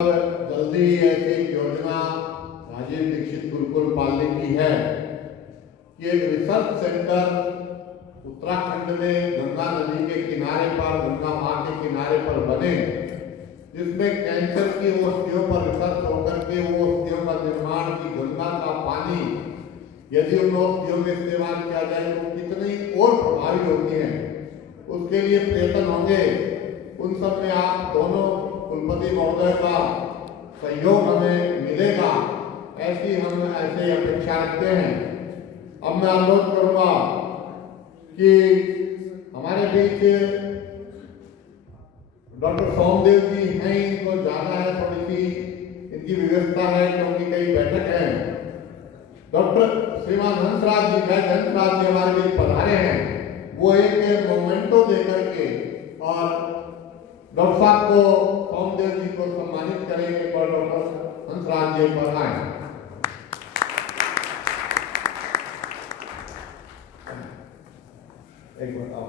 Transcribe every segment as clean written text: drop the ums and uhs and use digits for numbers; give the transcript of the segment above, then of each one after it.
जल्दी ऐसी योजना राजीव दीक्षित गुरुकुल पालने की है कि एक रिसर्च सेंटर उत्तराखंड में गंगा नदी के किनारे पर, गंगा माँ के किनारे पर बने, जिसमें कैंसर की औषधियों पर रिसर्च होकर के वो औषधियों का निर्माण की गंगा का पानी यदि उन औषधियों में इस्तेमाल किया जाए तो कितनी और प्रभावी होती है, उसके लिए प्रयत्न होंगे। उन सब में आप दोनों कुलपति महोदय का सहयोग हमें मिलेगा, ऐसी हम ऐसे अपेक्षा रखते हैं। अब मैं अनुरोध करूंगा कि हमारे बीच डॉक्टर सोमदेव जी हैं, इनको जाना है, थोड़ी सी इनकी व्यवस्था है क्योंकि कई बैठक है। डॉक्टर श्रीमान हंसराज जी, वैद्य हंसराज जी हमारे बीच पधारे हैं, वो एक मोमेंटो देकर के और डॉक्टर साहब को, सोमदेव जी को सम्मानित करेंगे और डॉक्टर हंसराज जी पर आए। एक मिनट आओ।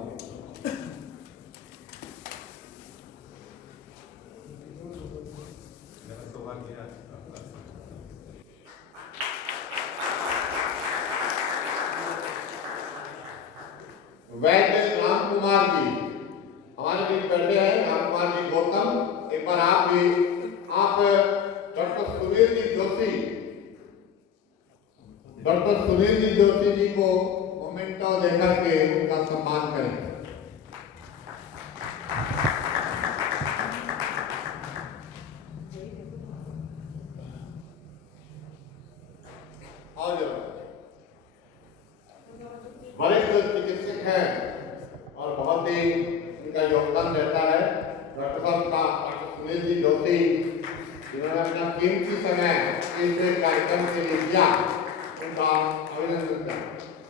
वैद्य राम कुमार जी हमारे बीच बैठे हैं, राम कुमार जी गौतम, एक बार आप भी, आप डॉक्टर सुनील जी जोशी, डॉक्टर सुनील जी जोशी जी को मोमेंटो देकर के उनका सम्मान करें। और वरिष्ठ चिकित्सक हैं और बहुत ही इनका योगदान रहता है डॉक्टर साहब का, डॉक्टर सुनील जी जोशी, जिन्होंने अपना कीमती समय इस कार्यक्रम के लिए दिया, उनका अभिनंदन करता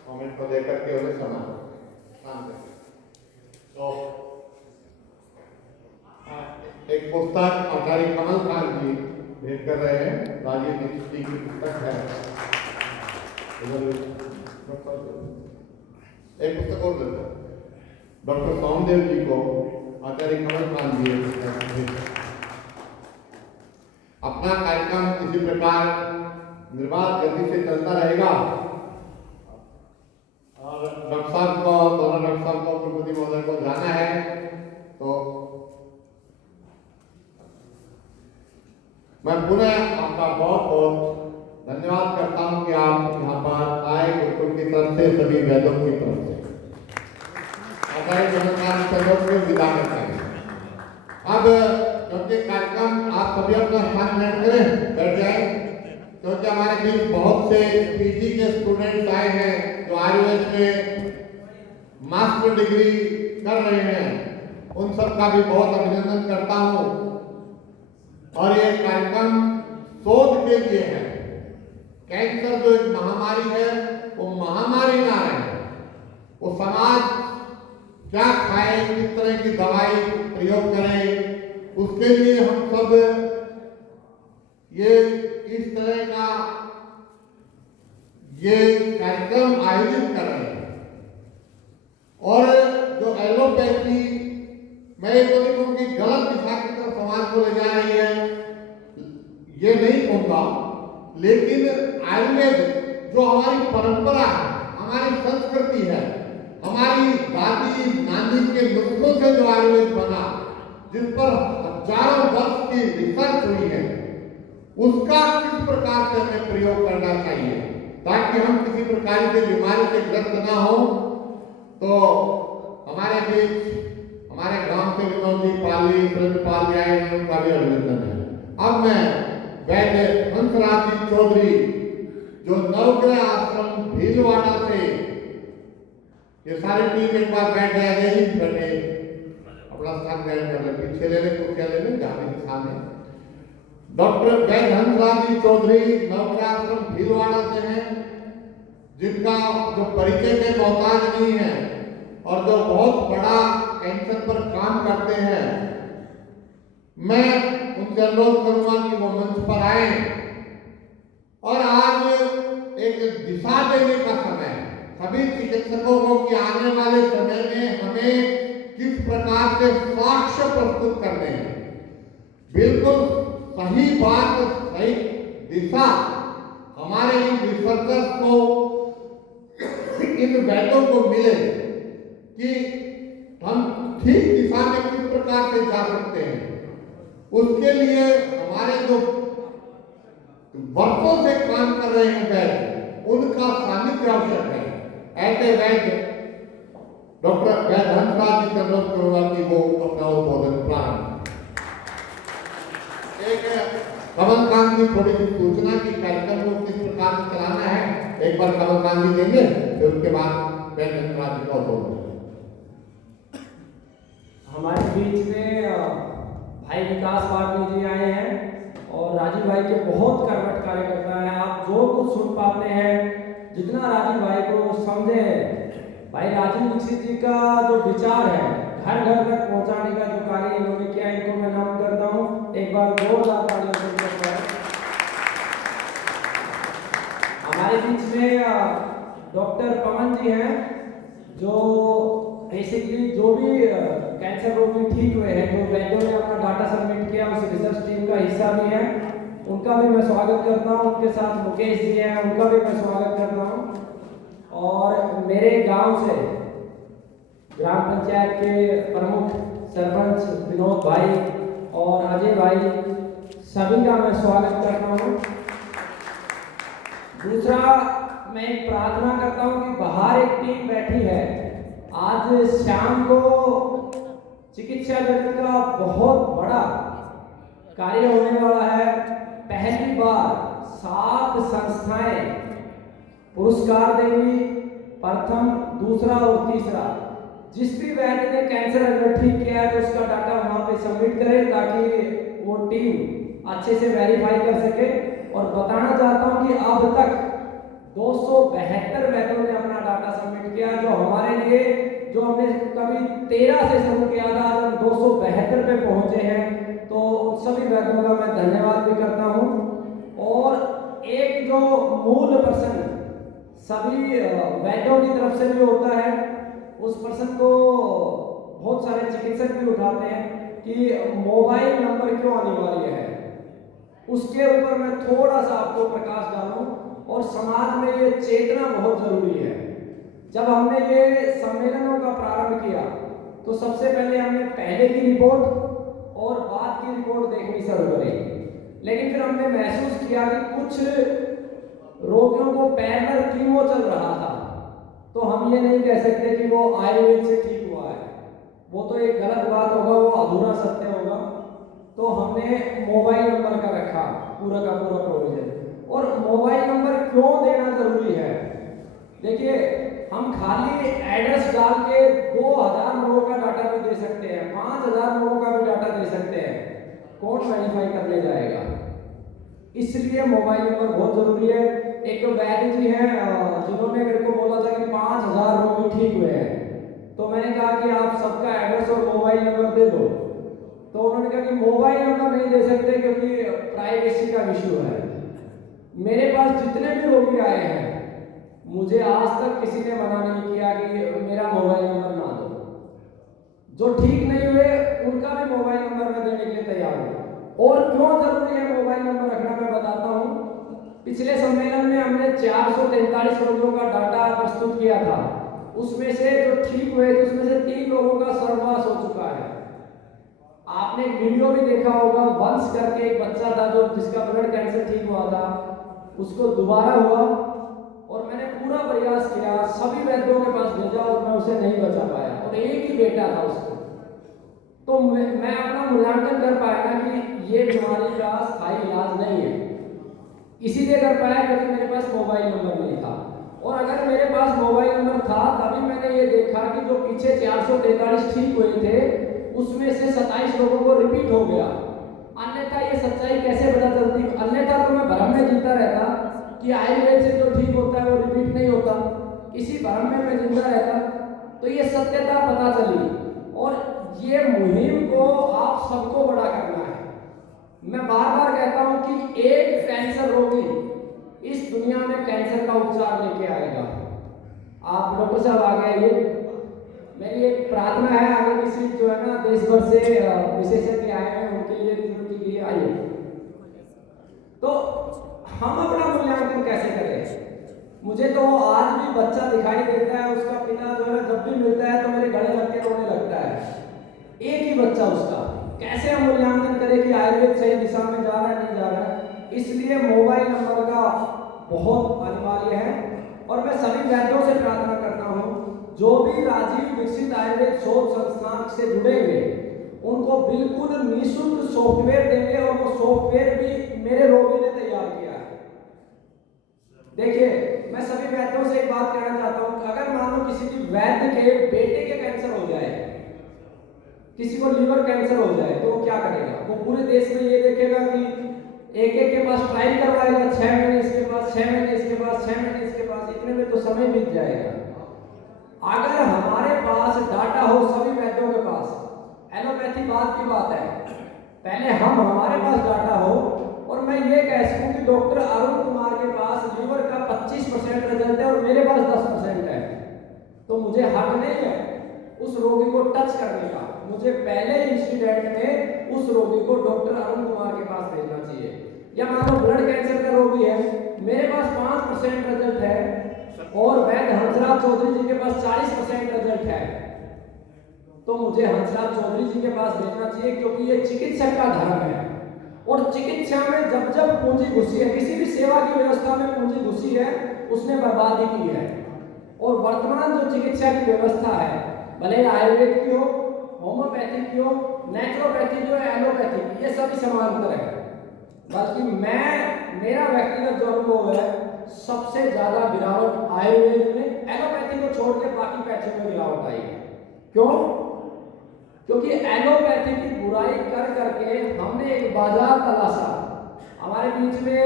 कमेंट को देकर के उन्हें सम्मान। तो एक पुस्तक आचार्य कमल खान जी भेंट कर रहे हैं, राजीव दीक्षित जी की पुस्तक है, एक पुस्तक और देते हैं डॉक्टर सोमदेव जी को, आचार्य कमल खान जी। अपना कार्यक्रम इसी प्रकार निर्बाध गति से चलता रहेगा और डॉक्टर साहब को, दोनों डॉक्टर साहब को, कुलपति महोदय को जाना है, तो मैं पुनः आपका बहुत बहुत धन्यवाद करता हूं कि आप यहाँ पर आए, गुरुकुल की तरफ से, सभी वैद्यों की तरफ से विदा करते हैं। अब क्योंकि कार्यक्रम, आप सभी अपना स्थान ग्रहण करें, बैठ जाए, क्योंकि हमारे बीच बहुत से पीजी के स्टूडेंट्स आए हैं जो आयुर्वेद में मास्टर डिग्री कर रहे हैं, उन सब का भी बहुत अभिनंदन करता हूं। और ये कार्यक्रम शोध के लिए है। कैंसर जो एक महामारी है, वो महामारी ना रहे, वो समाज क्या खाए, किस तरह की दवाई प्रयोग करें, उसके लिए हम सब ये इस तरह का ये कार्यक्रम आयोजित कर रहे हैं। और जो एलोपैथी, मैं ये तो नहीं कहूँ कि गलत दिशा की तरफ समाज को ले जा रही है, ये नहीं कहूँगा, लेकिन आयुर्वेद जो हमारी परंपरा है, हमारी संस्कृति है, हमारी दादी नानी के नुस्खों से जो आयुर्वेद बना, जिस पर हजारों वर्ष की रिसर्च हुई है, उसका किस प्रकार से हमें प्रयोग करना चाहिए ताकि हम किसी प्रकार की बीमारी से ग्रस्त ना हो। तो हमारे बीच हमारे गांव के विनोद जी पाली, पाल आए हैं, उनका भी अभिनंदन है। अब मैं वैद्य हंसराज जी चौधरी, जो नवग्रह आश्रम भीलवाड़ा से, ये सारी टीम एक बार बैठ जाएगी, बैठे अपना स्थान ग्रहण कर ले, पीछे ले ले, कुर्सियां ले ले, जाने के सामने। डॉक्टर वैद्य हंसराज जी चौधरी नवग्रह आश्रम भीलवाड़ा से हैं, जिनका जो परिचय के मोहताज नहीं है और जो बहुत बड़ा कैंसर पर काम करते हैं। मैं उनसे अनुरोध करूंगा कि वो मंच पर आए और आज एक दिशा देने का समय है सभी चिकित्सकों को कि आने वाले समय में हमें किस प्रकार से साक्ष्य प्रस्तुत करने हैं। बिल्कुल सही बात, सही दिशा हमारे इन रिसर्चर्स को, इन वैद्यों को मिले कि हम ठीक दिशा में किस प्रकार से जा सकते हैं। उसके लिए हमारे जो वर्षों से काम कर रहे हैं वैद्य, उनका सानिध्य आवश्यक है। ऐसे वैद्य डॉक्टर वैद्य हंसराज जी का करूंगा कि वो अपना उद्बोधन प्रारंभ। एक कमल कांत जी थोड़ी सी सूचना की कार्यक्रम को किस प्रकार से चलाना है, एक बार कमल कांत जी देंगे, फिर उसके बाद वैद्य हंसराज जी का उद्बोधन। हमारे बीच में भाई विकास पाटनी जी आए हैं और राजीव भाई के बहुत कर्मठ कार्यकर्ता हैं। आप जो कुछ सुन पाते हैं, जितना राजीव भाई को समझे, भाई राजीव दीक्षित जी का जो विचार है घर घर तक पहुंचाने का जो कार्य इन्होंने किया, इनको मैं नमन करता हूं। एक बार जोरदार तालियों से स्वागत है। हमारे बीच में डॉक्टर पवन जी हैं, जो बेसिकली जो भी कैंसर रोग में ठीक हुए हैं, जो वैद्यों ने अपना डाटा सबमिट किया, उस रिसर्च टीम का हिस्सा भी है, उनका भी मैं स्वागत करता हूं। उनके साथ मुकेश जी हैं, उनका भी मैं स्वागत करता हूं। और मेरे गांव से ग्राम पंचायत के प्रमुख सरपंच विनोद भाई और अजय भाई, सभी का मैं स्वागत करता हूं। दूसरा, मैं एक प्रार्थना करता हूं कि बाहर एक टीम बैठी है। आज शाम को चिकित्सा जगत का बहुत बड़ा कार्य होने वाला है। पहली बार 7 संस्थाएं पुरस्कार देंगी, प्रथम, दूसरा और तीसरा। जिस भी वैद्य ने कैंसर अगर ठीक किया है तो उसका डाटा वहां पे सबमिट करें, ताकि वो टीम अच्छे से वेरीफाई कर सके। और बताना चाहता हूं कि अब तक 272 वैद्यों ने अपना डाटा सबमिट किया, जो हमारे लिए, जो हमने कभी 13 से शुरू किया था, आज हम 272 पे पहुंचे हैं। तो सभी वैद्यों का मैं धन्यवाद भी करता हूं। और एक जो मूल प्रश्न सभी वैद्यों की तरफ से भी होता है, उस प्रश्न को बहुत सारे चिकित्सक भी उठाते हैं कि मोबाइल नंबर क्यों अनिवार्य है। उसके ऊपर मैं थोड़ा सा आपको प्रकाश डालूं, और समाज में ये चेतना बहुत जरूरी है। जब हमने ये सम्मेलनों का प्रारंभ किया तो सबसे पहले हमने पहले की रिपोर्ट और बाद की रिपोर्ट देखनी शुरू करी, लेकिन फिर हमने महसूस किया कि कुछ रोगियों को पैरेलल कीमो चल रहा था, तो हम ये नहीं कह सकते कि वो आयुर्वेद से ठीक हुआ है, वो तो एक गलत बात होगा, वो अधूरा सत्य होगा। तो हमने मोबाइल नंबर का रखा पूरा का पूरा प्रोविजन। और मोबाइल नंबर क्यों देना जरूरी है? देखिए, हम खाली एड्रेस डाल के 2000 लोगों का डाटा भी दे सकते हैं, 5000 लोगों का भी डाटा दे सकते हैं, कौन वेरीफाई करने जाएगा? इसलिए मोबाइल नंबर बहुत जरूरी है। एक वैद्य जी हैं जिन्होंने मेरे को बोला था कि 5000 रोगी ठीक हुए हैं, तो मैंने कहा कि आप सबका एड्रेस और मोबाइल नंबर दे दो। तो उन्होंने कहा कि मोबाइल नंबर नहीं दे सकते क्योंकि प्राइवेसी का इश्यू है। मेरे पास जितने भी रोगी आए हैं, मुझे आज तक किसी ने मना नहीं किया कि मेरा मोबाइल नंबर ना दो। जो ठीक नहीं हुए उनका भी मोबाइल नंबर मैं देने के लिए तैयार हूँ। और क्यों जरूरी है मोबाइल नंबर रखना, मैं बताता हूँ। पिछले सम्मेलन में हमने 443 रोगियों का डाटा प्रस्तुत किया था। उसमें से जो ठीक हुए थे उसमें से 3 लोगों का सर्वनाश हो चुका है। आपने एक वीडियो भी देखा होगा, वंश करके एक बच्चा था जो जिसका ब्लड कैंसर ठीक हुआ था, उसको दोबारा हुआ। और मैंने पूरा प्रयास किया, सभी वैद्यों के पास भेजा और मैं उसे नहीं बचा पाया, और एक ही बेटा था उसको। तो मैं अपना मूल्यांकन कर पाया ना कि ये बीमारी का स्थायी इलाज नहीं है, इसीलिए कर पाया क्योंकि मेरे पास मोबाइल नंबर नहीं था। और अगर मेरे पास मोबाइल नंबर था तभी मैंने ये देखा कि जो पीछे 443 ठीक हुए थे उसमें से 27 लोगों को रिपीट हो गया। अन्यथा ये सच्चाई कैसे पता चलती? अन्यथा तो मैं भ्रम में जीता रहता कि आयुर्वेद से जो ठीक होता है वो रिपीट नहीं होता, इसी भ्रम में मैं जिंदा रहता। तो ये सत्यता पता चली, और ये मुहिम को आप सबको बड़ा करना है। मैं बार बार कहता हूं कि एक कैंसर रोगी इस दुनिया में कैंसर का उपचार लेके आएगा। आप डॉक्टर साहब आगे आइए। मेरी एक प्रार्थना है, आगे की सीट जो है ना देश भर से विशेषज्ञ आए हैं उनके लिए, आइए। हम अपना मूल्यांकन कैसे करें? मुझे तो आज भी बच्चा दिखाई देता है, उसका पिता जो है जब भी मिलता है तो मेरे गले लग के रोने लगता है। एक ही बच्चा उसका, कैसे हम मूल्यांकन करें कि आयुर्वेद सही दिशा में जा रहा है नहीं जा रहा है? इसलिए मोबाइल नंबर का बहुत अनिवार्य है। और मैं सभी वैद्यों से प्रार्थना करता हूँ, जो भी राजीव दीक्षित आयुर्वेद शोध संस्थान से जुड़े हुए, उनको बिल्कुल निःशुल्क सॉफ्टवेयर देंगे, और वो सॉफ्टवेयर भी मेरे रोगी ने तैयार किया है। देखिए, मैं सभी वैद्यों से एक बात कहना चाहता हूँ, अगर मान लो किसी भी वैद्य के बेटे के कैंसर हो जाए, किसी को लीवर कैंसर हो जाए, तो वो क्या करेगा? वो पूरे देश में ये देखेगा कि एक एक के पास ट्रायल करवाएगा, 6 महीने इसके पास, 6 महीने इसके पास, 6 महीने इसके पास, इतने में तो समय बीत जाएगा। अगर हमारे पास डाटा हो, सभी वैद्यों के पास, एलोपैथी बात की बात है, पहले हमारे पास डाटा हो, और मैं ये कह सकूं कि डॉक्टर अरुण कुमार के पास लीवर का 25% रिजल्ट है और मेरे पास 10% है, तो मुझे हक नहीं है उस रोगी को टच करने का। मुझे पहले इंसिडेंट में उस रोगी को डॉक्टर अरुण कुमार के पास भेजना चाहिए। या मान लो ब्लड कैंसर का रोगी है, मेरे पास 5% रिजल्ट है और वैद्य हंसराज चौधरी जी के पास 40% रिजल्ट है, तो मुझे हंसराज चौधरी जी के पास भेजना चाहिए, क्योंकि ये चिकित्सक का धर्म है। और चिकित्सा में जब जब पूंजी घुसी है, किसी भी सेवा की व्यवस्था में पूंजी घुसी है, उसने बर्बादी की है। और वर्तमान जो चिकित्सा की व्यवस्था है, भले आयुर्वेद की हो, होम्योपैथी की हो, नेचुरोपैथी जो है, एलोपैथी, ये सभी समांतर है। बल्कि मेरा व्यक्तिगत जो अनुभव है, सबसे ज्यादा गिरावट आयुर्वेद में, एलोपैथी को छोड़ के बाकी पैथी में गिरावट आई है। क्यों? क्योंकि एलोपैथी की बुराई कर करके हमने एक बाजार तलाशा। हमारे बीच में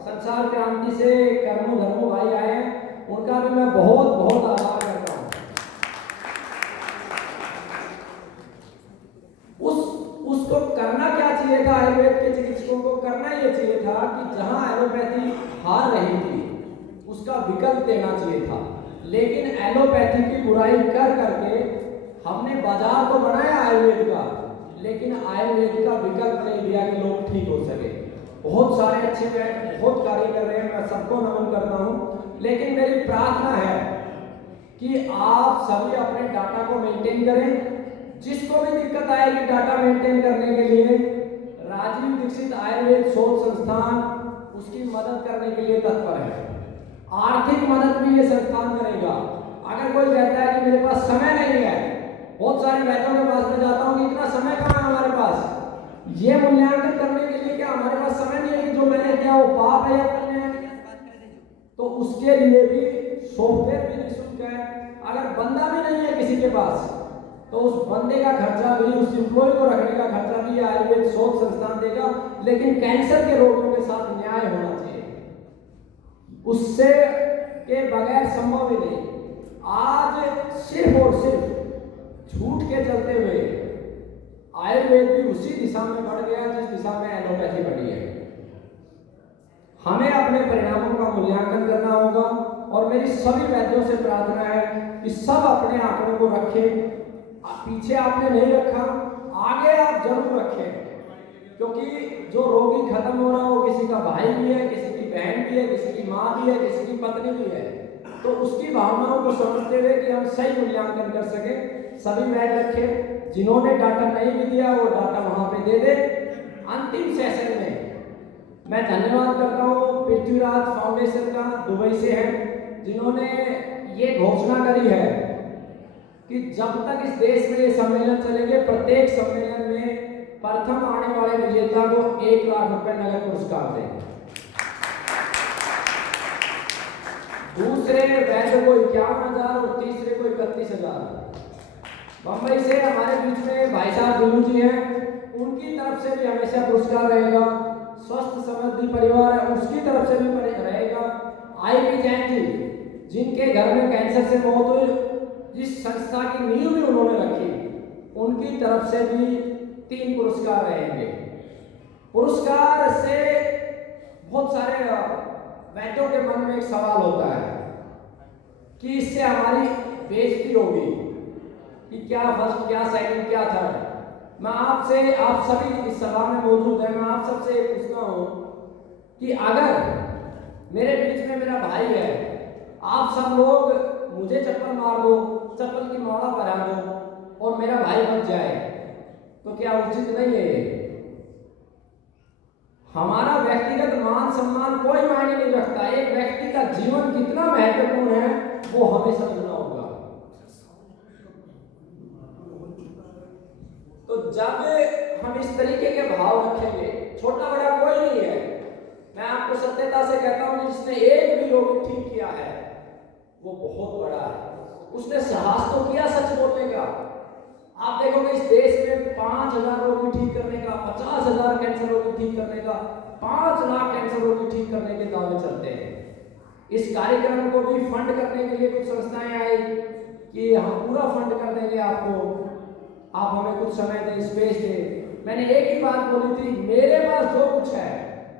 संसार क्रांति से कर्मो धर्मो भाई आए हैं, उनका भी मैं बहुत बहुत आभार करता हूँ। उसको करना क्या चाहिए था? आयुर्वेद के चिकित्सकों को करना ये चाहिए था कि जहां एलोपैथी हार रही थी, उसका विकल्प देना चाहिए था। लेकिन एलोपैथी की बुराई कर करके हमने बाजार तो बनाया आयुर्वेद का, लेकिन आयुर्वेद का विकल्प नहीं दिया कि लोग ठीक हो सके। बहुत सारे अच्छे वैद्य बहुत कार्य कर रहे हैं, मैं सबको नमन करता हूं, लेकिन मेरी प्रार्थना है कि आप सभी अपने डाटा को मेंटेन करें। जिसको भी दिक्कत आएगी डाटा मेंटेन करने के लिए, राजीव दीक्षित आयुर्वेद शोध संस्थान उसकी मदद करने के लिए तत्पर है। आर्थिक मदद भी ये संस्थान करेगा। अगर कोई कहता है कि मेरे पास समय नहीं है, बहुत सारे वैद्यों के पास में जाता हूँ कि इतना समय कहाँ है हमारे पास, ये मूल्यांकन करने के लिए क्या हमारे पास समय नहीं है कि जो मैंने किया वो पाप है या पुण्य है? तो उसके लिए भी सॉफ्टवेयर भी निःशुल्क है। अगर बंदा भी नहीं है किसी के पास, तो उस बंदे का खर्चा भी, उस एम्प्लॉय को रखने का खर्चा भी आयुर्वेद शोध संस्थान देगा। लेकिन कैंसर के रोगियों के साथ न्याय होना चाहिए, उससे के बगैर संभव ही नहीं। आज सिर्फ और सिर्फ झूठ के चलते हुए आयुर्वेद भी उसी दिशा में बढ़ गया जिस दिशा में एलोपैथी बढ़ी है। हमें अपने परिणामों का मूल्यांकन करना होगा, और मेरी सभी वैद्यों से प्रार्थना है कि सब अपने आंकड़ों को रखें। पीछे आपने नहीं रखा, आगे आप जरूर रखें, क्योंकि जो रोगी खत्म हो रहा है वो किसी का भाई भी है, किसी की बहन भी है, किसी की माँ भी है, किसी की पत्नी भी है। तो उसकी भावनाओं को समझते हुए कि हम सही मूल्यांकन कर सके, सभी वैद्य रखें। जिन्होंने डाटा नहीं भी दिया वो डाटा वहां पे दे दे। अंतिम सेशन में मैं धन्यवाद करता हूँ पृथ्वीराज फाउंडेशन का, दुबई से है, जिन्होंने ये घोषणा करी है कि जब तक इस देश में ये सम्मेलन चलेंगे, प्रत्येक सम्मेलन में प्रथम आने वाले विजेता को 1 लाख रुपए नगद पुरस्कार देंगे। दूसरे वैद्य को 51,000 और तीसरे को 31,000। बंबई से हमारे बीच में भाई साहब दुलू जी हैं, उनकी तरफ से भी हमेशा पुरस्कार रहेगा। स्वस्थ समृद्धि परिवार है, उसकी तरफ से भी रहेगा। आई जैन जी, जिनके घर में कैंसर से मौत हुई, जिस संस्था की नींव भी उन्होंने रखी, उनकी तरफ से भी 3 पुरस्कार रहेंगे। पुरस्कार से बहुत सारे वैद्यों के मन में एक सवाल होता है कि इससे हमारी बेइज्जती होगी कि क्या फर्स्ट, क्या सेकंड, क्या थर्ड। मैं आपसे, आप सभी इस सभा में मौजूद है, मैं आप सबसे पूछता हूँ कि अगर मेरे बीच में मेरा भाई है, आप सब लोग मुझे चप्पल मार दो, चप्पल की माला पहना दो और मेरा भाई बच जाए, तो क्या उचित नहीं है ये? हमारा व्यक्तिगत मान सम्मान कोई मायने नहीं रखता। एक व्यक्ति का जीवन कितना महत्वपूर्ण है वो हमें समझना होगा। तो जब हम इस तरीके के भाव रखेंगे, छोटा बड़ा कोई नहीं है, मैं आपको सत्यता से कहता हूं, जिसने एक भी रोगी ठीक किया है वो बहुत बड़ा है। उसने साहस तो किया सच बोलने का। आप देखोगे इस देश में 5,000 रोगी ठीक करने का, 50,000 कैंसर रोगी ठीक करने का, 5 लाख कैंसर रोगी ठीक करने के दावे चलते हैं। इस कार्यक्रम को भी फंड करने के लिए कुछ संस्थाएं आई कि हम पूरा फंड कर देंगे आपको, आप हमें कुछ समय दें, स्पेस दें। मैंने एक ही बात बोली थी, मेरे पास जो कुछ है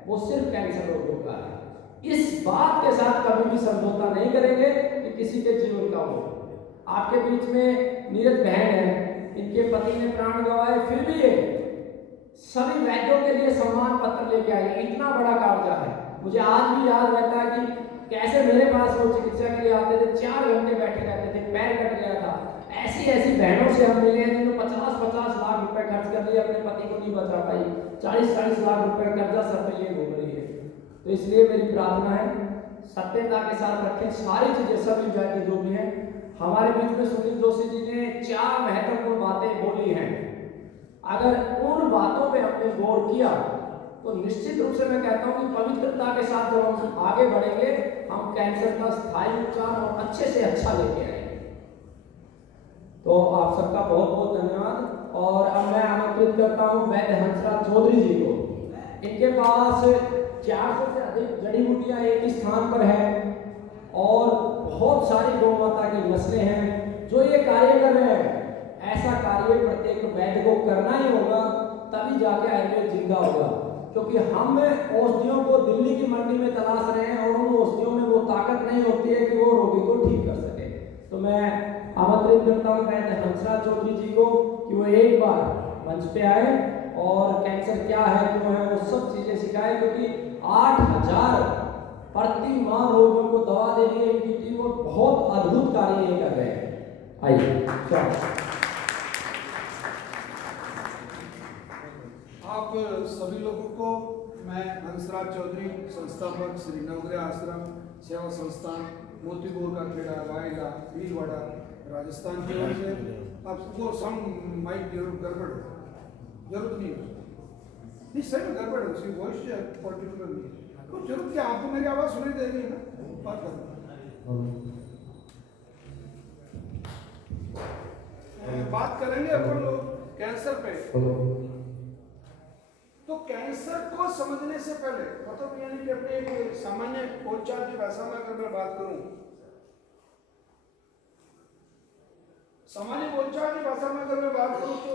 वो सिर्फ कैंसर रोगियों का है। इस बात के साथ कभी भी समझौता नहीं करेंगे कि किसी के जीवन का हो। आपके बीच में नीरज बहन है, इनके पति ने प्राण गंवाए, फिर भी ये सभी वैद्यों के लिए सम्मान पत्र लेके आई। इतना बड़ा कार्य है। मुझे आज भी याद रहता है कि कैसे मेरे पास वो चिकित्सा के लिए आते थे, 4 घंटे बैठे रहते थे, पैर कट गया था। ऐसी बहनों से हम मिले हैं जिन्होंने 50-50 लाख रुपए खर्च कर दिए, अपने पति को नहीं बचा पाई, 40-40 लाख रुपए कर्जा सर पे लिए घूम रही है। तो इसलिए मेरी प्रार्थना है, सत्यता के साथ रखें सारी चीजें, सभी वैद्य जो भी हैं। हमारे बीच में सुनील जोशी जी ने 4 महत्वपूर्ण बातें बोली हैं। अगर उन बातों पे हमने गौर किया तो निश्चित रूप से मैं कहता हूं कि पवित्रता के साथ जब हम आगे बढ़ेंगे, हम कैंसर का स्थायी उपचार और अच्छे से अच्छा लेके आएंगे। तो आप सबका बहुत बहुत धन्यवाद। और अब मैं आमंत्रित करता हूं वैद्य हंसराज चौधरी जी को। इनके पास 400 से अधिक जड़ी बूटियां एक ही स्थान पर है और बहुत सारी गौ माता की नस्लें हैं जो ये कार्य कर रहे हैं। ऐसा कार्य प्रत्येक वैद्य को करना ही होगा, तभी जाके आयुर्वेद जिंदा होगा। क्योंकि हम औषधियों को दिल्ली की मंडी में तलाश रहे हैं और उन औषधियों में वो ताकत नहीं होती है कि वो रोगी को ठीक कर सके। तो मैं आमंत्रित करता हूँ वैद्य हंसराज चौधरी जी को कि वो एक बार मंच पे आए और कैंसर क्या है, क्यों है, वो सब चीजें सिखाए। क्योंकि 8,000 प्रति माह रोगियों को दवा दे रही है इनकी टीम और बहुत अद्भुत कार्य ये कर रहे हैं। आइए स्वागत। आप सभी लोगों को मैं हंसराज चौधरी, संस्थापक श्री नवग्रह आश्रम सेवा संस्थान मोतीपुर का खेड़ा वायगा भीलवाड़ा राजस्थान की ओर से आप सबको सम माइक गड़बड़ जरूरत नहीं है, नहीं सही में गड़बड़ है, उसकी वॉइस पर्टिकुलर नहीं है, तो जरूरत क्या, आपको मेरी आवाज़ सुनाई दे रही है ना, बात करो। बात करेंगे अपन लोग कैंसर पे। तो कैंसर को समझने से पहले मतलब यानी कि अपने एक सामान्य बोलचाल की भाषा में अगर मैं बात करूं, सामान्य बोलचाल की भाषा में अगर मैं बात करूं तो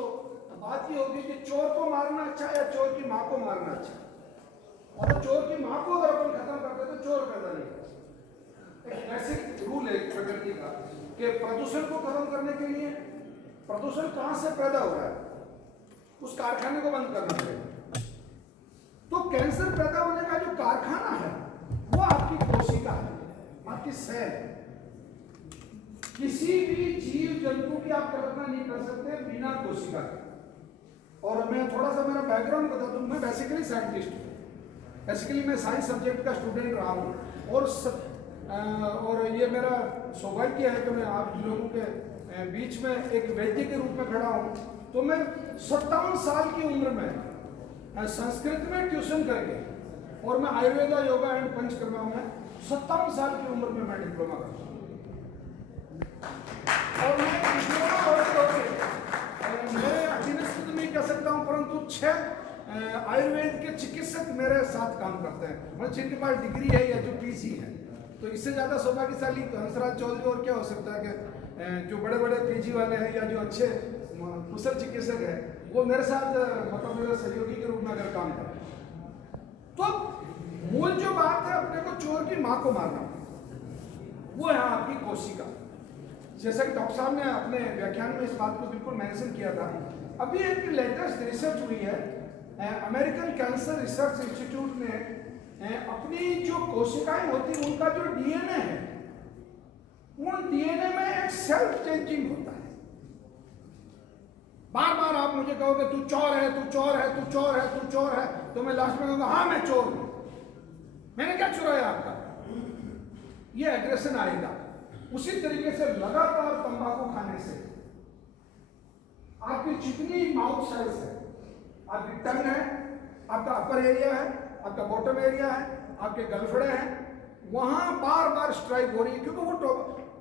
बात ये होगी कि चोर को मारना अच्छा या चोर की मां को मारना अच्छा। और चोर की मां को अगर अपन खत्म करते तो चोर पैदा नहीं होता। एक बेसिक रूल है प्रकृति का कि प्रदूषण को खत्म करने के लिए प्रदूषण कहां से पैदा हो रहा है, उस कारखाने को बंद करना पड़ेगा। तो कैंसर पैदा होने का जो कारखाना है वो आपकी कोशिका है, आपकी सेल। किसी भी जीव जंतु की आप कल्पना नहीं कर सकते बिना कोशिका के। और मैं थोड़ा सा मेरा बैकग्राउंड बता दूं, मैं बेसिकली साइंटिस्ट हूँ, बेसिकली मैं साइंस सब्जेक्ट का स्टूडेंट रहा हूँ और ये मेरा सौभाग्य है कि मैं आप लोगों के बीच में एक वैद्य के रूप में खड़ा हूँ। तो मैं 57 साल की उम्र में संस्कृत में ट्यूशन करके और मैं आयुर्वेदा योगा एंड पंचकर्मा में 57 साल की उम्र में मैं डिप्लोमा करता हूँ। और मैं मैं अधीनस्थ तो नहीं कह सकता हूँ, परंतु 6 आयुर्वेद के चिकित्सक मेरे साथ काम करते हैं, मतलब जिनके पास डिग्री है या जो पीजी है। तो इससे ज़्यादा सौभाग्यशाली हंसराज चौधरी और क्या हो सकता है कि जो बड़े बड़े पीजी वाले हैं या जो अच्छे कुशल चिकित्सक हैं वो मेरे साथ मतलब मेरे सहयोगी के रूप में अगर काम करें। तो मूल जो बात है अपने को चोर की मां को मारना, वो है आपकी कोशिका। जैसा कि डॉक्टर साहब ने अपने व्याख्यान में इस बात को बिल्कुल मेंशन किया था। अभी एक लेटेस्ट रिसर्च हुई है, अमेरिकन कैंसर रिसर्च इंस्टीट्यूट ने अपनी जो कोशिकाएं होती हैं उनका जो डीएनए है, उन डीएनए में एक सेल्फ चेंजिंग होता है। बार बार आप मुझे कहोगे तू चोर है, तू चोर है, तू चोर है, तू चोर है, तो मैं लास्ट में कहूंगा हाँ मैं चोर हूं, मैंने क्या चुराया आपका, ये एग्रेशन आएगा। उसी तरीके से लगातार तंबाकू खाने से आपकी जितनी माउथ सेल्स है, आपकी टंग है, आपका अपर एरिया है, आपका बॉटम एरिया है, आपके गलफड़े हैं, वहां बार बार स्ट्राइक हो रही है। क्योंकि वो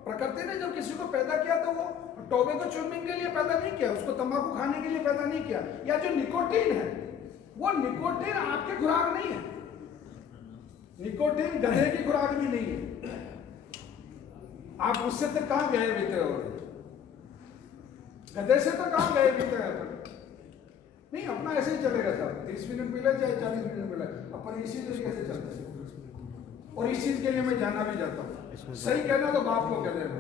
प्रकृति ने जब किसी को पैदा किया तो वो टोबैको च्यूइंग के लिए पैदा नहीं किया, उसको तंबाकू खाने के लिए पैदा नहीं किया। या जो निकोटीन है, वो निकोटीन आपकी खुराक नहीं है, निकोटीन गधे की खुराक भी नहीं है। आप उससे तक कहां गए बीते हो, गधे से तो कहां गए बीते हैं नहीं। अपना ऐसे ही चलेगा साहब, 30 मिनट मिले चाहे 40 मिनट मिले, अपन इसी तरीके से चलते हैं। और इस चीज के लिए मैं जाना भी चाहता हूँ। सही कहना तो बाप को कह देना,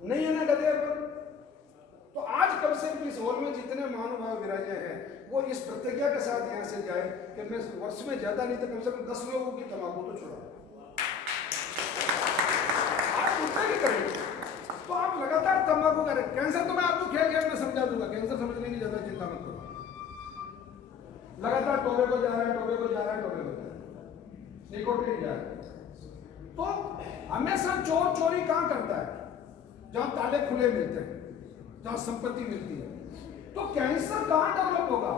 नहीं है ना गधे पर। तो आज कम से कम इस हॉल में जितने महानुभाव विराजे हैं, वो इस प्रतिज्ञा के साथ यहाँ से जाए कि मैं वर्ष में ज्यादा नहीं तो कम से कम 10 लोगों की तंबाकू तो छुड़ा। आप उतना ही करेंगे तो आप लगातार तंबाकू करें। कैंसर तो मैं आपको खेल खेल में समझा दूंगा, कैंसर समझने की ज्यादा चिंता मत करो। लगातार टोबे को जा रहा है, टोबे को जा रहा है, टोबे को जा रहा है, निकोटीन जा रहा है। तो हमेशा चोर चोरी कहां करता है, जहां ताले खुले मिलते हैं, जहां संपत्ति मिलती है। तो कैंसर कहां डेवलप होगा,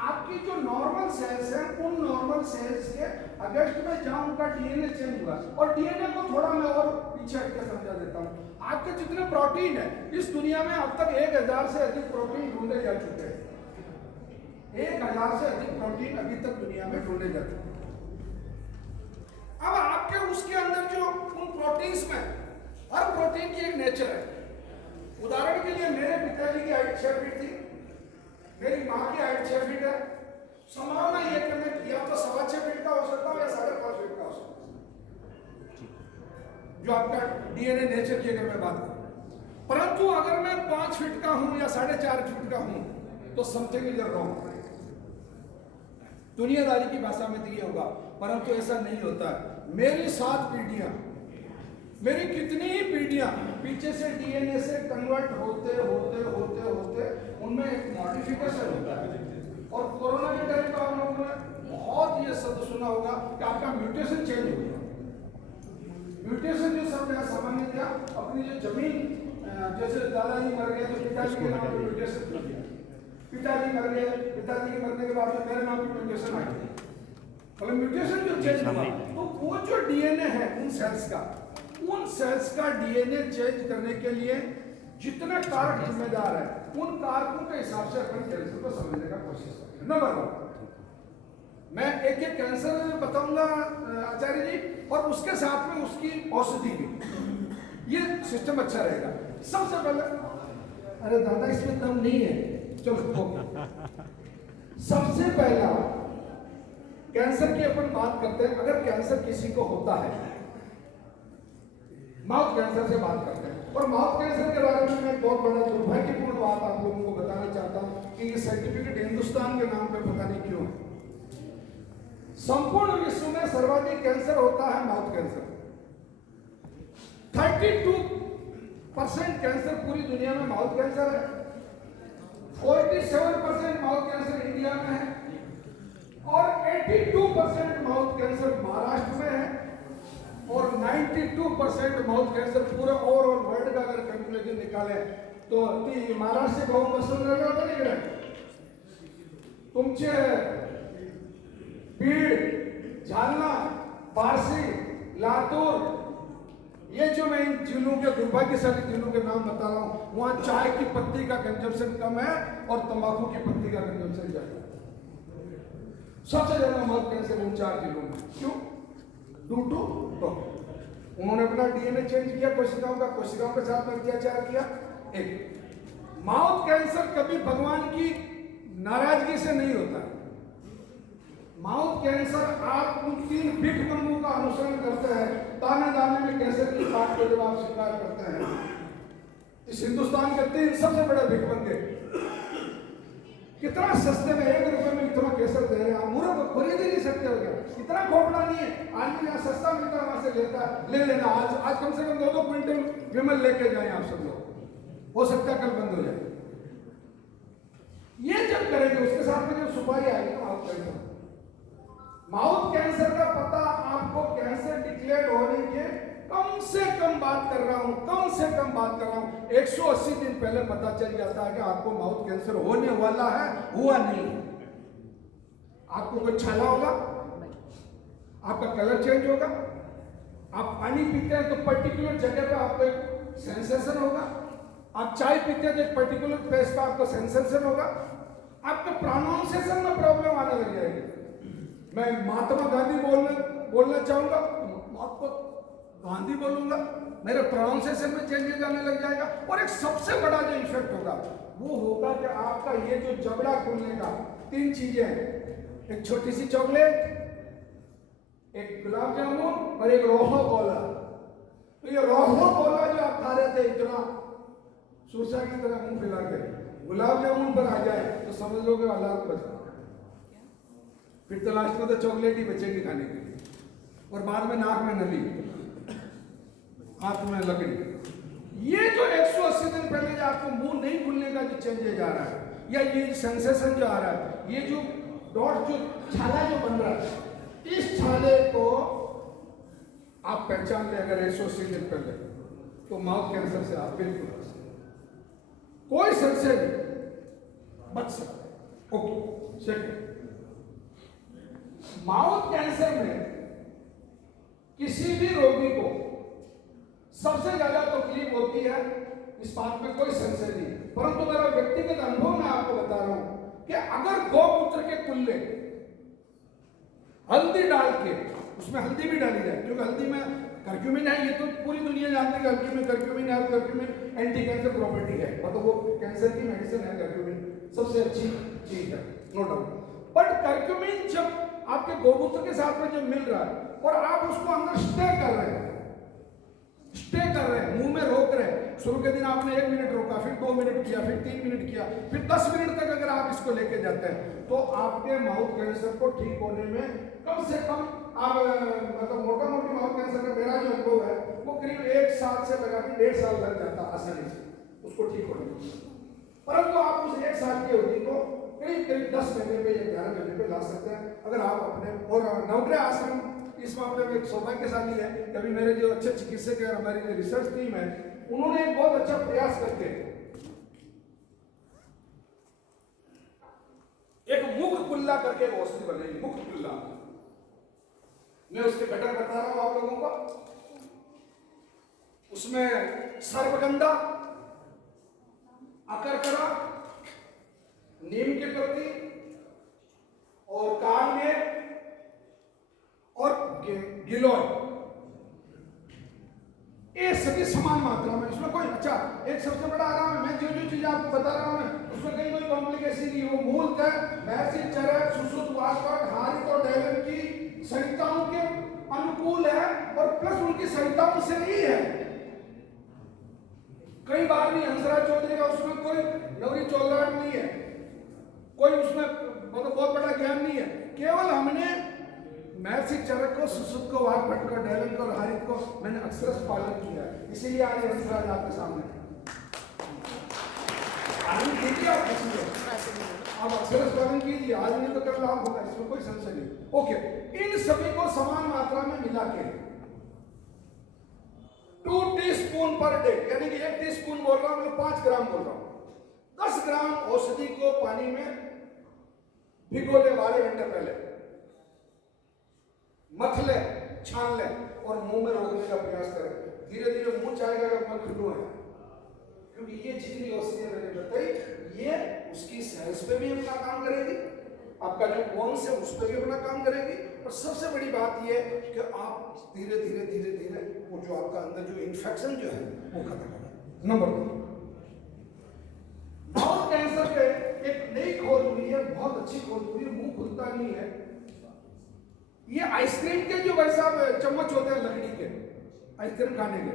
आपकी जो नॉर्मल सेल्स हैं, उन नॉर्मल सेल्स के अगेंस्ट में जहां उनका डीएनए चेंज हुआ। और डीएनए को थोड़ा मैं और पीछे हटकर समझा देता हूं। आपके जितने प्रोटीन है इस दुनिया में अब तक 1000 से अधिक प्रोटीन ढूंढे जा चुके हैं। 1000 से अधिक प्रोटीन अभी तक दुनिया में ढूंढे जाते हैं। अब आपके उसके अंदर जो उन प्रोटीन्स में, हर प्रोटीन की एक नेचर है। उदाहरण के लिए मेरे पिताजी की हाइट 6 फीट थी, मेरी माँ की हाइट 6 फीट है। संभावना ये कि मैं या तो 6.25 फीट का हो सकता हूँ या 5.5 फीट का हो सकता हूँ, जो आपका डीएनए नेचर की अगर मैं बात करूं। परंतु अगर मैं 5 फीट का हूं या 4.5 फीट का हूं तो समथिंग इज रॉन्ग। दुनियादारी की भाषा में तो ये होगा, परंतु ऐसा नहीं होता। मेरी 7 पीढ़ियां, मेरी कितनी ही पीढ़ियां पीछे से डीएनए से कन्वर्ट होते होते होते होते उनमें एक मॉडिफिकेशन होता है। और कोरोना के टाइम पर आप लोगों ने बहुत ये शब्द सुना होगा कि आपका म्यूटेशन चेंज हो गया। म्यूटेशन जो शब्द है सामान्य क्या, अपनी जो जमीन, जैसे दादाजी मर गए तो पिताजी के नाम पर म्यूटेशन कर दिया, पिताजी मर गए, पिताजी के मरने के बाद में मेरे नाम पर म्यूटेशन आ गई। मतलब म्यूटेशन जो चेंज हुआ, तो वो जो डीएनए है उन सेल्स का डीएनए चेंज करने के लिए जितने कारक जिम्मेदार है, उन कारकों के हिसाब से अपन कैंसर को समझने का कोशिश करें। नंबर 1, मैं एक एक कैंसर बताऊंगा आचार्य जी, और उसके साथ में उसकी औषधि भी। ये सिस्टम अच्छा रहेगा। सबसे पहले, अरे दादा इसमें दम नहीं है, चलो सबसे पहला कैंसर की अपन बात करते हैं। अगर कैंसर किसी को होता है, माउथ कैंसर से बात करते हैं। और माउथ कैंसर के बारे में मैं एक बहुत बड़ा दुर्भाग्यपूर्ण बात आप लोगों को बताना चाहता हूं कि ये सर्टिफिकेट हिंदुस्तान के नाम पे पता नहीं क्यों है। संपूर्ण विश्व में सर्वाधिक कैंसर होता है माउथ कैंसर। 32% कैंसर पूरी दुनिया में माउथ कैंसर है। 47% माउथ कैंसर इंडिया में है और 82% माउथ कैंसर महाराष्ट्र में है और 92% माउथ कैंसर पूरे ओवरऑल वर्ल्ड का अगर कैलकुलेशन निकाले तो महाराष्ट्र से बहुत पसंद रहेगा नहीं रहे। तुमचे बीड़, झालना, पारसी, लातूर, ये जो मैं इन जिलों के दुर्भाग्यशाली जिलों के नाम बता रहा हूं, वहां चाय की पत्ती का कंजम्पशन कम है और तंबाकू की पत्ती का कंजम्पशन ज्यादा है। सबसे ज्यादा माउथ कैंसर उन 4 जिलों में। क्यों? Due to tobacco. उन्होंने अपना डीएनए चेंज किया, कोशिकाओं के साथ में अत्याचार किया। एक माउथ कैंसर कभी भगवान की नाराजगी से नहीं होता। माउथ कैंसर आप उन 3 भिक्षुओं का अनुसरण करते हैं, ताने दाने में कैंसर की बात को जब आप स्वीकार करते हैं। इस हिंदुस्तान के 3 सबसे बड़े भिक्षु कितना सस्ते में 1 रुपए में इतना कैंसर दे रहे हैं। आप मूर्ख खरीद ही नहीं सकते हो क्या? इतना खोखला नहीं है। आदमी यहाँ सस्ता मिलता है वहां से लेता है, ले लेना। आज कम से कम 2-2 क्विंटल विमल लेके जाए आप सब लोग, हो सकता है कल बंद हो जाए। ये जब करेंगे उसके साथ में जो सुपारी आएगी तो माउथ कैंसर, माउथ कैंसर का पता आपको कैंसर डिक्लेयर होने के कम से कम बात कर रहा हूं, कम से कम बात कर रहा हूं 180 दिन पहले पता चल जाता है कि आपको माउथ कैंसर होने वाला है, हुआ नहीं। आपको कोई छाला होगा, आपका कलर चेंज होगा, आप पानी पीते हैं तो पर्टिकुलर जगह पे आपको एक सेंसेशन होगा, आप चाय पीते हैं तो एक पर्टिकुलर प्लेस पे आपको सेंसेशन होगा, आपके प्रोनाउंसिएशन में प्रॉब्लम आने लग जाएगी। मैं महात्मा गांधी बोलना चाहूंगा, आपको गांधी बोलूंगा, मेरे प्रोनाउंसिएशन में चेंजेस आने लग जाएगा। और एक सबसे बड़ा जो इफेक्ट होगा वो होगा कि आपका ये जो जबड़ा खुलने का 3 चीजें हैं, एक छोटी सी चॉकलेट, एक गुलाब जामुन और एक रोहो गोला। तो ये रोहो गोला जो आप खा रहे थे इतना सूसा की तरह मुंह फैला के, गुलाब जामुन पर आ जाए तो समझ लो कि औलाद बचा, फिर तो लास्ट में तो चॉकलेट ही बचेगी खाने के लिए, और बाद में नाक में नली, हाथ में लकड़ी। ये जो 180 दिन पहले जो आपको मुंह नहीं खुलने का जो चेंजेज आ रहा है, या ये सेंसेशन जो आ रहा है, ये जो डॉट जो छाला जो बन रहा है, इस छाले को आप पहचान ले अगर 180 दिन पहले, तो माउथ कैंसर से आप बिल्कुल कोई संशय नहीं, बच सकते हैं। ओके, सेकंड, माउथ कैंसर में किसी भी रोगी को सबसे ज्यादा तकलीफ होती है, इस बात में कोई संशय नहीं। परंतु मेरा व्यक्तिगत अनुभव मैं आपको बता रहा हूं कि अगर गौमूत्र के कुल्ले हल्दी डाल के, उसमें हल्दी भी डाली जाए, क्योंकि हल्दी में कर्क्यूमिन है, ये तो पूरी दुनिया जानती है हल्दी में कर्क्यूमिन है, कर्क्यूमिन एंटी कैंसर प्रॉपर्टी है, मतलब वो कैंसर की मेडिसिन है, कर्क्यूमिन सबसे अच्छी चीज है, नो डाउट। बट कर्क्यूमिन जब आपके गोमूत्र के साथ में जब मिल रहा है और आप उसको अंदर स्टे कर रहे हैं, मुंह में रोक रहे हैं, शुरू के दिन आपने 1 मिनट रोका, फिर 2 मिनट किया, फिर 3 मिनट किया, फिर 10 मिनट तक अगर आप इसको लेके जाते हैं तो आपके माउथ कैंसर को ठीक होने में कम से कम आप मतलब मोटा मोटी माउथ कैंसर का मेरा जो अनुभव है वो करीब 1 साल से लगा के 1.5 साल लग जाता आसानी से उसको ठीक होने में। परंतु आप उस 1 साल की अवधि को करीब 10 महीने पे या 11 महीने पे ला सकते हैं अगर आप अपने। और नवग्रह आश्रम इस मामले में एक सौभाग्यशाली है कि अभी मेरे जो अच्छे चिकित्सक है, हमारी जो रिसर्च टीम है, उन्होंने एक बहुत अच्छा प्रयास करके एक मुख कुल्ला करके एक औषधि बनेगी, मुख कुल्ला। मैं उसके घटक बता रहा हूं आप लोगों को। उसमें सर्वगंधा, अकरकरा, नीम के पत्ती और कांगे और गिलोय, ये सभी समान मात्रा में, इसमें कोई अच्छा एक सबसे बड़ा आराम है, मैं जो जो चीज आपको बता रहा हूं उसमें कहीं कोई कॉम्प्लिकेशन नहीं हो। मूलतः महर्षि चरक, सुश्रुत, वासवट, हारित और डैलन की संहिताओं के अनुकूल है और प्लस उनकी संहिताओं से नहीं है। कई बार भी हंसराज चौधरी का उसमें कोई नवरी चौधराट नहीं है, कोई उसमें मतलब बहुत बड़ा ज्ञान नहीं है। केवल हमने महर्षि चरक को, सुश्रुत को, वासवट को, डैलन को और हारित को मैंने अक्षरश पालन किया है, इसीलिए आज हंसराज आपके सामने आप अक्षरश पालन कीजिए, आज नहीं तो कल लाभ होगा, इसमें कोई संशय नहीं। ओके, इन सभी को समान मात्रा में मिला के 2 टीस्पून पर डे, यानी कि 1 टीस्पून बोल रहा हूं, मतलब 5 ग्राम बोल रहा हूं। 10 ग्राम औषधि को पानी में भिगो ले 12 घंटे पहले, मथ ले, छान ले और मुंह में रोकने का प्रयास करें। धीरे धीरे मुंह चाहेगा कि अपना खुल्लू है, क्योंकि ये जितनी औषधियां मैंने बताई ये उसकी सेल्स पे भी अपना काम करेगी, आपका जो बोन्स है उस पर भी अपना काम करेगी। और सबसे बड़ी बात ये कि आप धीरे धीरे धीरे धीरे वो जो आपका अंदर जो इन्फेक्शन जो है वो खत्म होगा। नंबर 2, माउथ कैंसर पे एक नई खोज हुई है, बहुत अच्छी खोज हुई है, मुंह खुलता नहीं है। ये आइसक्रीम के जो वैसा चम्मच होते हैं लकड़ी के आइसक्रीम खाने के,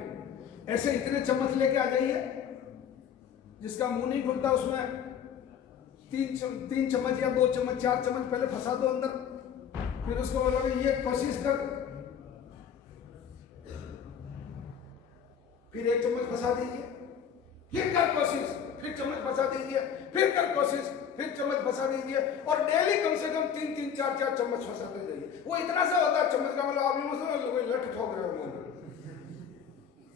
ऐसे इतने चम्मच लेके आ जाइए, जिसका मुंह नहीं खुलता उसमें 3 चम्मच या 2 चम्मच 4 चम्मच पहले फंसा दो अंदर, फिर उसको बोलोगे ये कोशिश कर, फिर 1 चम्मच फंसा दीजिए, फिर कर कोशिश, फिर चम्मच फंसा दीजिए, फिर कर कोशिश, फिर चम्मच फंसा दीजिए, और डेली कम से कम 3-3, 4-4 चम्मच फंसाते जाइए। वो इतना सा होता है चम्मच का, मतलब आप इमोशनल लठ ठोक रहे हो मुंह में।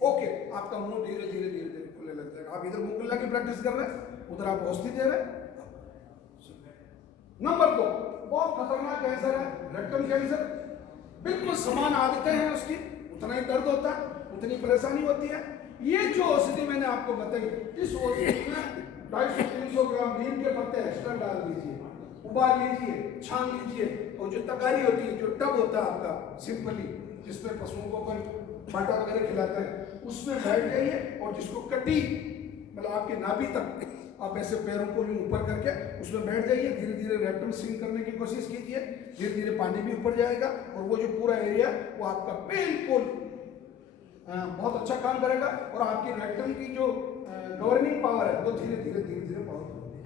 ओके, आपका मुंह धीरे धीरे धीरे धीरे खुलने लग जाएगा। आप इधर मुंह खुलने की प्रैक्टिस कर रहे हैं, उधर आप औषधि दे रहे हैं। नंबर 2 बहुत खतरनाक कैंसर है रेक्टम कैंसर। बिल्कुल समान आदतें हैं उसकी, उतना ही दर्द होता है, उतनी परेशानी होती है। ये जो औषधि मैंने आपको बताई, इस औषधि में 250-300 ग्राम नीम के पत्ते एक्स्ट्रा डाल दीजिए, उबाल लीजिए, छान लीजिए, और जो तकारी होती है, जो टब होता है आपका सिंपली, जिसमें पशुओं को अपन बाटा वगैरह खिलाते हैं, उसमें बैठ जाइए, और जिसको कटी मतलब आपके नाभि तक आप ऐसे पैरों को यूं ऊपर करके उसमें बैठ जाइए, धीरे धीरे रेक्टम सिंक करने की कोशिश कीजिए, धीरे धीरे पानी भी ऊपर जाएगा, और वो जो पूरा एरिया वो आपका बिल्कुल बहुत अच्छा काम करेगा, और आपकी रेक्टम की जो गवर्निंग पावर है वो धीरे धीरे धीरे धीरे पावरफुल होगी।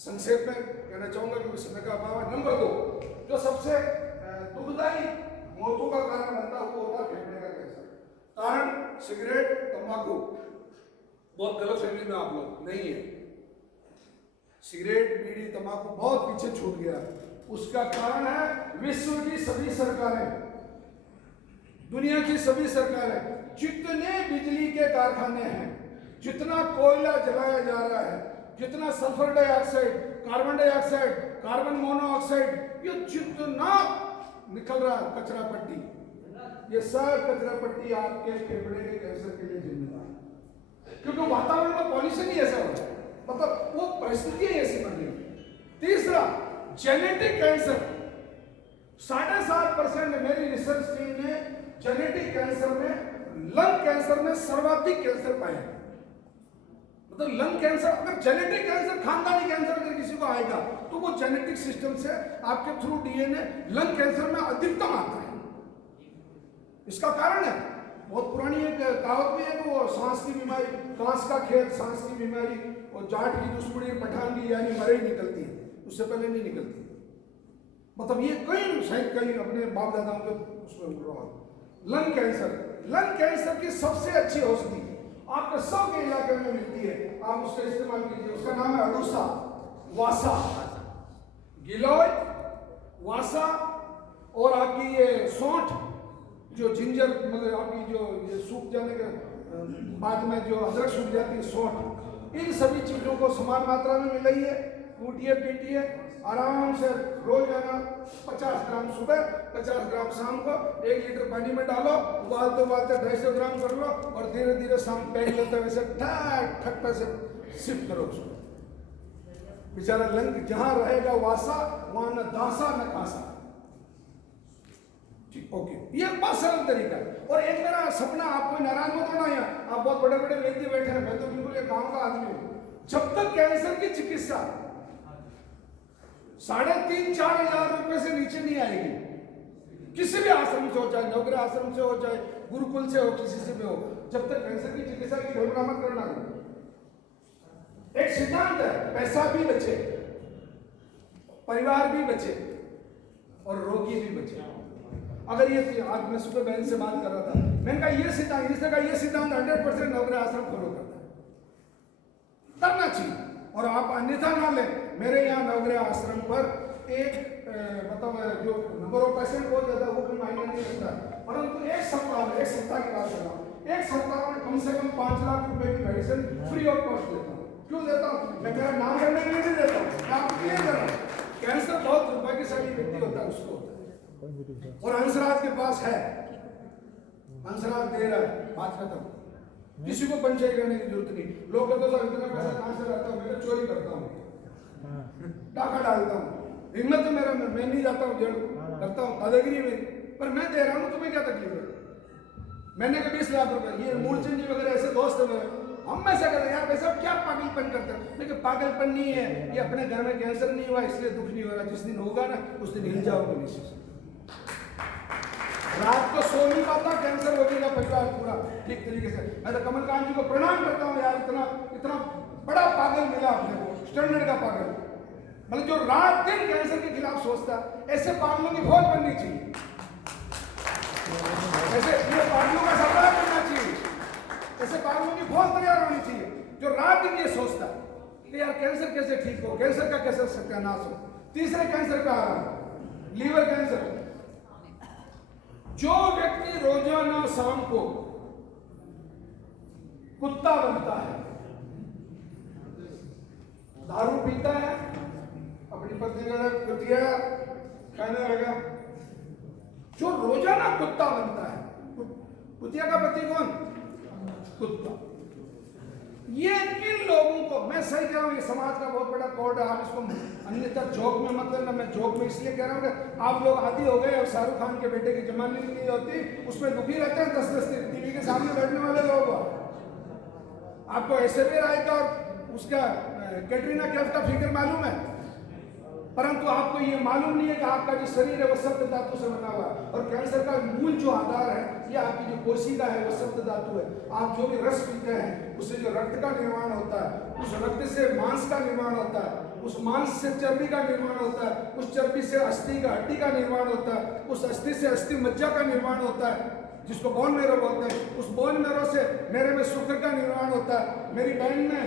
संक्षेप में कहना चाहूंगा क्योंकि समय का अभाव है। नंबर 2 जो सबसे दुखदायी मौतों का कारण बनता है वो होता है फेफड़े का कैंसर। कारण सिगरेट, तंबाकू। बहुत गलत फहमी में आप लोग नहीं है, सिगरेट, बीड़ी, तंबाकू बहुत पीछे छूट गया। उसका कारण है विश्व की सभी सरकारें, दुनिया की सभी सरकारें, जितने बिजली के कारखाने हैं, जितना कोयला जलाया जा रहा है, जितना sulphur dioxide, carbon dioxide, carbon monoxide, ये जितना निकल रहा है कचरा पट्टी, ये सब कचरा पट्टी आपके फेफड़े के कैंसर के लिए जिम्मेदार है, क्योंकि वातावरण में पॉल्यूशन ही ऐसा होता है, मतलब वो परिस्थितियां ऐसी बन रही। तीसरा जेनेटिक कैंसर, 7.5% मेरी रिसर्च टीम ने जेनेटिक कैंसर में, लंग कैंसर में सर्वाधिक कैंसर पाया। मतलब लंग कैंसर, अगर जेनेटिक कैंसर, खानदानी कैंसर अगर किसी को आएगा तो वो जेनेटिक सिस्टम से आपके थ्रू डीएनए लंग कैंसर में अधिकतम आता है। इसका कारण है, बहुत पुरानी एक कहावत भी है कि वो सांस की बीमारी, कांस का खेत, सांस की बीमारी, और जाट की दुश्मनी, पठान की यानी मरे ही निकलती है, उससे पहले नहीं निकलती। मतलब ये कई शायद कई अपने बाप दादाओं के उसमें उड़ रहा। लंग कैंसर, लंग कैंसर की सबसे अच्छी औषधि आपके 100 के इलाके में मिलती है, आप उसका इस्तेमाल कीजिए। उसका नाम है अडुसा, वासा, गिलोय, वासा, और आपकी ये सौंठ, जो जिंजर, मतलब आपकी जो ये सूख जाने के बाद में जो अदरक सूख जाती है, सौंठ, इन सभी चीजों को समान मात्रा में मिलाइए, कूटिए पीटिए, आराम से रोजाना 50 ग्राम सुबह, 50 ग्राम शाम को 1 लीटर पानी में डालो, उबालते उबालते 250 ग्राम कर लो, और धीरे धीरे शाम पैक लेते वैसे ठक ठक पे से सिप करो उसको। बेचारा लंग जहां रहेगा वासा, वहां न दासा न कासा। ठीक, ओके, ये बहुत सरल तरीका है। और एक मेरा सपना, आप कोई नाराज मत होना, यहाँ आप बहुत बड़े बड़े वैद्य बैठे हैं, मैं तो बिल्कुल एक गांव का आदमी हूँ। जब तक कैंसर की चिकित्सा 3,500-4 हजार रुपए से नीचे नहीं आएगी, किसी भी आश्रम से हो, चाहे नवग्रह आश्रम से हो, चाहे गुरुकुल से हो, किसी से भी हो, जब तक कैंसर की चिकित्सा की कल्पना मत करना है। एक सिद्धांत है, पैसा भी बचे, परिवार भी बचे, और रोगी भी बचे। अगर ये आज मैं सुबह बहन से बात कर रहा था, मैंने कहा ये सिद्धांत, इसने कहा ये सिद्धांत 100% नवग्रह आश्रम फॉलो करता है, करना चाहिए, और आप अन्यथा ना लें। मेरे यहाँ नवग्रह आश्रम पर एक मतलब जो नंबर ऑफ पेशेंट बहुत ज्यादा, वो कोई मायने नहीं रखता, परंतु एक सप्ताह में, 1 सप्ताह की बात कर रहा हूँ, 1 सप्ताह में कम से कम 5 लाख रुपए की मेडिसिन फ्री ऑफ कॉस्ट देता हूँ। क्यों देता हूँ? मैं मेरा नाम करने के लिए नहीं देता हूँ, मैं आपके लिए कर रहा हूँ। कैंसर बहुत दुर्भाग्यशाली व्यक्ति होता है, उसको होता है, और हंसराज के पास है, हंसराज दे रहा है, बात खत्म। किसी को पंचायत करने की जरूरत नहीं। लोग कहते हैं इतना पैसा कहां से लाता हूं? मैं चोरी करता हूं, डाका डालता हूं, हिम्मत है मेरा, मैं नहीं जाता हूं, जेल करता हूं, दादागिरी मेरी, पर मैं दे रहा हूं, तुम्हें क्या तकलीफ है? मैंने कहा 20 लाख रुपए, ये मूलचंद जी वगैरह ऐसे दोस्त है मेरे, हमेशा कहते हैं यार पैसा क्या पागलपन करते हैं। लेकिन पागलपन नहीं है, ये अपने घर में कैंसर नहीं हुआ इसलिए दुख नहीं हो रहा, जिस दिन होगा ना उस दिन हिल जाओगे नीचे से। रात को सो नहीं पाता, कैंसर हो गया परिवार पूरा ठीक तरीके से। मैं तो कमलकांत जी को प्रणाम करता हूँ यार, इतना इतना बड़ा पागल मिला अपने को, स्टैंडर्ड का पागल। मतलब जो रात दिन कैंसर के खिलाफ सोचता है, ऐसे पागलों की फौज बननी चाहिए, ऐसे ये पागलों का सरदार बनना चाहिए, ऐसे पागलों की फौज तैयार होनी चाहिए जो रात दिन ये सोचता है कि यार कैंसर कैसे ठीक हो, कैंसर का कैसे सत्यानाश हो। तीसरे कैंसर का लीवर कैंसर। जो व्यक्ति रोजाना शाम को कुत्ता बनता है, दारू पीता है, अपनी पत्नी का कुतिया खाने लगा, जो रोजाना कुत्ता बनता है, कुतिया का पति कौन? कुत्ता। ये इन लोगों को मैं सही कह रहा हूं, ये समाज का बहुत बड़ा कोड है, आप इसको अन्यथा जोक में मत लेना। मैं जोक में इसलिए कह रहा हूं कि आप लोग आदी हो गए और शाहरुख खान के बेटे की जमानी नहीं होती, उसमें दुखी रहते हैं 10-10 दिन टीवी के सामने बैठने वाले लोग। आपको ऐश्वर्या राय का और उसका कैटरीना कैफ का फिगर मालूम है, परंतु आपको ये मालूम नहीं है कि आपका जो शरीर है वो सप्त धातु से बना हुआ है, और कैंसर का मूल जो आधार है ये आपकी जो कोशिका है वो सप्त धातु है। आप जो भी रस पीते हैं उससे जो रक्त का निर्माण होता है, उस रक्त से मांस का निर्माण होता है, उस मांस से चर्बी का निर्माण होता है, उस चर्बी से अस्थि का हड्डी का निर्माण होता है, उस अस्थि से अस्थि मज्जा का निर्माण होता है जिसको बोन मैरो बोलते हैं, उस बोन मैरो से मेरे में शुक्र का निर्माण होता है, मेरी बहन में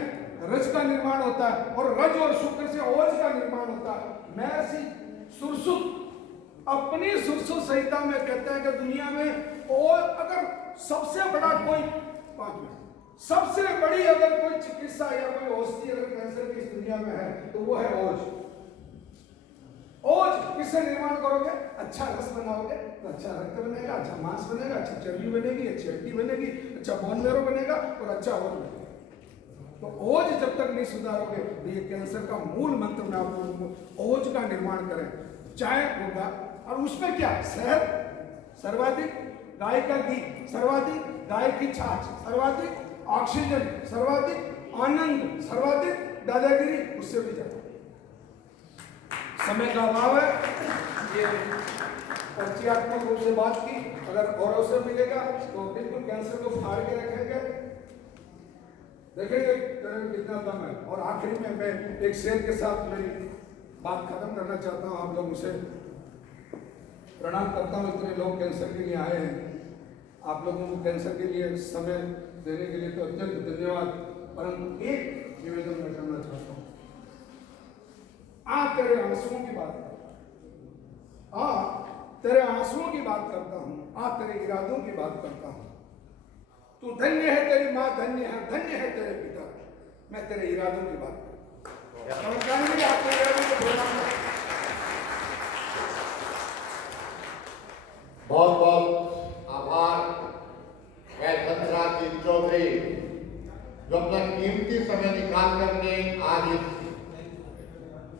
रज का निर्माण होता है, और रज और शुक्र से ओज का निर्माण होता है। महर्षि सुश्रुत अपनी सुश्रुत संहिता में कहते हैं कि दुनिया में और अगर सबसे बड़ा कोई 5 मिनट सबसे बड़ी अगर कोई चिकित्सा या कोई औषधि अगर कैंसर की इस दुनिया में है तो वो है ओज। ओज किससे निर्माण करोगे? अच्छा रस बनाओगे तो अच्छा रक्त बनेगा, अच्छा मांस बनेगा, अच्छी चर्बी बनेगी, अच्छी हड्डी बनेगी, अच्छा बोन मैरो बनेगा और अच्छा ओज बनेगा। तो ओज जब तक नहीं सुधारोगे तो ये कैंसर का मूल मंत्र में आप लोगों को ओज का निर्माण करें। चाय होगा, और उसमें क्या? शहद सर्वाधिक, गाय का घी सर्वाधिक, गाय की छाछ सर्वाधिक, ऑक्सीजन सर्वाधिक, आनंद सर्वाधिक, दादागिरी उससे भी ज्यादा। समय का अभाव है, ये परिचयात्मक रूप से बात की, अगर औरों से मिलेगा तो बिल्कुल कैंसर को फाड़ के रखेंगे, देखेंगे कितना दम है। और आखिरी में मैं एक शेर के साथ मेरी बात खत्म करना चाहता हूँ। आप लोग मुझे प्रणाम करता हूँ, इतने लोग कैंसर के लिए आए हैं, आप लोगों को कैंसर के लिए समय देने के लिए तो अत्यंत धन्यवाद। परंतु एक निवेदन मैं करना चाहता हूँ, आज तेरे आंसुओं की बात करता हूँ, तेरे आंसुओं की बात करता हूँ, आज तेरे इरादों की बात करता हूँ। तू धन्य है, तेरी माँ धन्य है तेरे पिता, मैं तेरे इरादों की बात करता हूँ। बहुत बहुत आभार धनराज सिंह चौधरी, जो अपना कीमती समय निकाल करके आज इस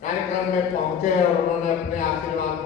कार्यक्रम में पहुंचे और उन्होंने अपने आशीर्वाद